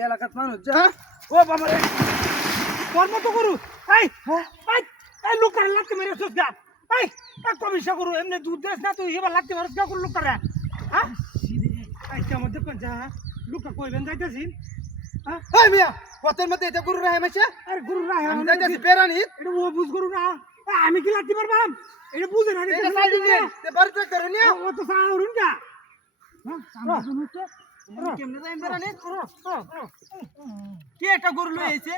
এলাকার মানুষ যা ও বাবা রে তোর মতো করু এই এই লোকটারে লাগতে মেরে সুস্গা এই কমিশা করু এমনি দুধ দেস না তুই এবার লাগতে মারস গা করু লোকটারে হ্যাঁ এই কেমন দেখুন যা লোকটা কইবেন যাইতেছি এই মিয়া পথের মধ্যে এটা গরু রাহে মাইছে আরে গুরু না আমি যাইতাছি বেরানি এটা ও বুঝ করু না আমি কি লাগতে পারবাম এটা বুঝে না এটা সাইড দিয়ে তে বাড়িতে করে নিয়া ও তো সাউরুন কা হ্যাঁ সামনে শুনুতে কেমনে যাই বেরানি কে একটা গরু লই আইছে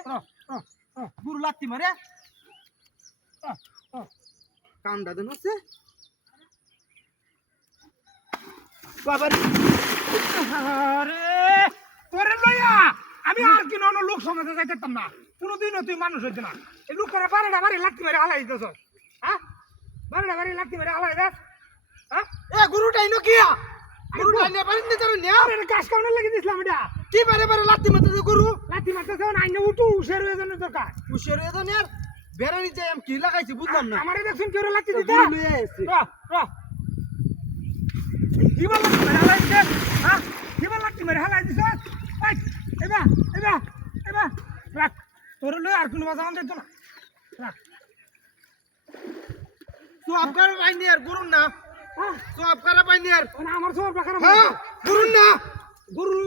গরু লাত্তি মারে কামটা দেন হচ্ছে বাবার আরে তোরে লইয়া আমি আর কি নন লোক সমাজে যাইতাম না কোনোদিনও তুই মানুষ হইতে না এই লোক করে বারেটা বারে লাগতে মেরে হালাই দিতেছ হ্যাঁ বারেটা বারে লাগতে মেরে হালাই দাস হ্যাঁ এ গরুটাই নো কিয়া গরুটাই নে বাড়িতে নিতে পারো নিয়া আরে গাছ কামড়ে লাগি দিছিলাম এটা কি বারে বারে লাত্তি মারতে গরু লাঠি মারতেছে না আইনে উঠু উশের হয়ে যাওয়ার দরকার উশের এ তো নিয়ার বেরানি যাই আমি কি লাগাইছি বুঝলাম না আমারে দেখছুন কেউ লাঠি দিতে গরু লই আইছে কিবা লাঠি মেরে হালাই দিছে হ্যাঁ কিবা লাঠি মেরে হালাই দিছে এই এবা রাখ তোর লই আর কোনো বাজা আনতে না রাখ তো আপনার বাইনি আর গরু না তো আপনার বাইনি আর আমার সব প্রকার হ্যাঁ গরু না গরু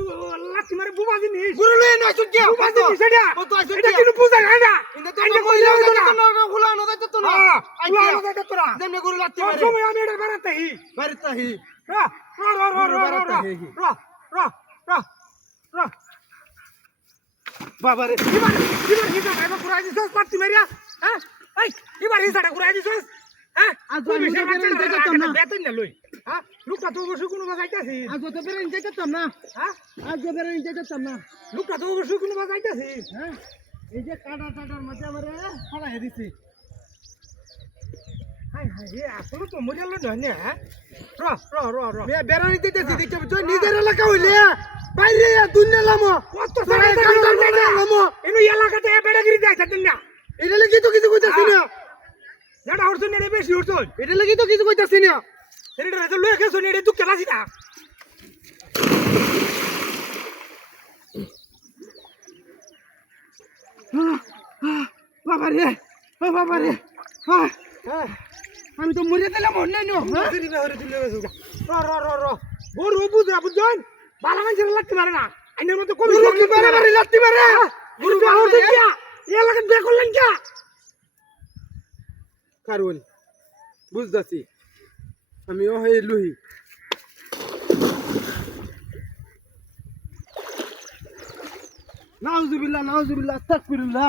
লাঠি মারে বুবা জিনিস গরু লই না শুন কি বুবা জিনিস এটা ও তো আইছে এটা কিন্তু বুঝা যায় না ইন্দা তো কইলা না গুলা না যাইতো তো না আইয়া এটা তোরা যেমনে গরু লাত্তি তোর মারে সময় আমি এটা বানাতে হি বাড়িতে হি রা রা রা রা রা রা রা রা রা রা বাবা রে এবার হিসা ভাইবা কুরাই দিছস পাতি মারিয়া হ্যাঁ এই এবার হিসাটা কুরাই দিছস হ্যাঁ আজ তুই আমি বিশাল বেরেন বাচ্চা যাইতাম না। বেতন না লই হ্যাঁ লোকটা তো অবশ্য কোনো বাজাইতাছি আজ তো বেরেন যাইতাম না হ্যাঁ আজ তো বেরেন যাইতাম না লোকটা তো অবশ্য কোনো বাজাইতাছি হ্যাঁ এই যে কাটা কাটার মাঝে আমারে ফালাই দিছি হাই হাই এ আসলে তো মরিয়াল নয় না হ্যাঁ র র র র মে বেরানি দিতেছি দেখতে তুই নিজের এলাকা হইলে বাইরে দুনিয়া লামো কত সারা সারা কান্দার মধ্যে লামো এনো এলাকাতে বেড়াগিরি যাইতাছেন না এটা লাগি তো কিছু কইতাছি না যেটা হরছন এর বেশি হরছন এটা লাগি তো কিছু কইতাছি না এটা রেজল লয়ে গেছন এর দুঃখ লাসি না বাবা রে ও বাবা রে আমি তো মরে দিলাম অন্যান্য হরি না হরি তুলে গেছো র র র র গরু বুঝা বুঝছেন বালা মানুষের লাগতে পারে না আইনের মধ্যে কবি গরু কি বারে বারে লাত্তি মারে গরু হরছন কিয়া এলাকা বে করলেন কিয়া কারণ বুঝতাছি আমি ও হই লুহি নাউজুবিল্লাহ আস্তাগফিরুল্লাহ